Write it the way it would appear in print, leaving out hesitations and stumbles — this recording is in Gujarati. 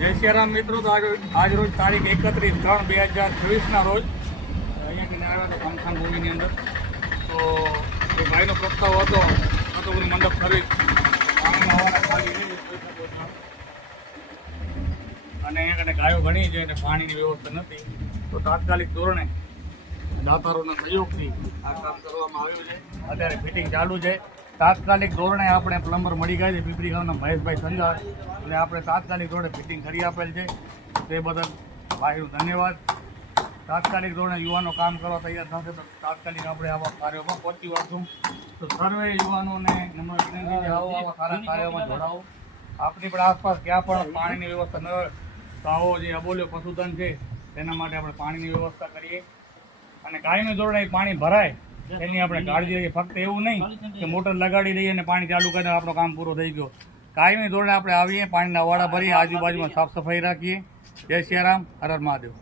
જય સિયારામ મિત્રો, તો આજ રોજ તારીખ 31/3/2024 રોજ અહીંયાથી આવ્યા હતા સમસાન ભૂમિની અંદર. તો એ ભાઈનો પ્રસ્તાવ હતો બધું મંડપ સર્વિસ પાણીના હવાના ખાલી રહી અને અહીંયા કને ગાયો ઘણી છે અને પાણીની વ્યવસ્થા નથી. તો તાત્કાલિક ધોરણે દાતારોના સહયોગથી આ કામ કરવામાં આવ્યું છે. અત્યારે ફિટિંગ ચાલુ છે. તાત્કાલિક ધોરણે આપણે પ્લમ્બર મળી ગયા છે પીપરી ગામના મહેશભાઈ સંઘાર, અને આપણે તાત્કાલિક ધોરણે ફિટિંગ કરી આપેલ છે. તે બદલ ભાઈનું ધન્યવાદ. તાત્કાલિક ધોરણે યુવાનો કામ કરવા તૈયાર થશે તો તાત્કાલિક આપણે આવા કાર્યોમાં પહોંચી વળશું. તો સર્વે યુવાનોને નમ્ર વિનંતી છે, આવો આવા સારા કાર્યોમાં જોડાવો. આપણી પણ આસપાસ ક્યાં પણ પાણીની વ્યવસ્થા ન હોય તો આવો જે અબોલ્યો પશુધન છે તેના માટે આપણે પાણીની વ્યવસ્થા કરીએ અને કાયમી ધોરણે પાણી ભરાય એની આપણે કાળજી લઈએ. ફક્ત એવું નહીં કે મોટર લગાડી દઈએ અને પાણી ચાલુ કરીને આપણો કામ પૂરો થઈ ગયો. કાયમી ધોરણે આપણે આવીએ, પાણીના વાડા ભરીએ, આજુબાજુમાં સાફ સફાઈ રાખીએ. જય સિયારામ, હર હર મહાદેવ.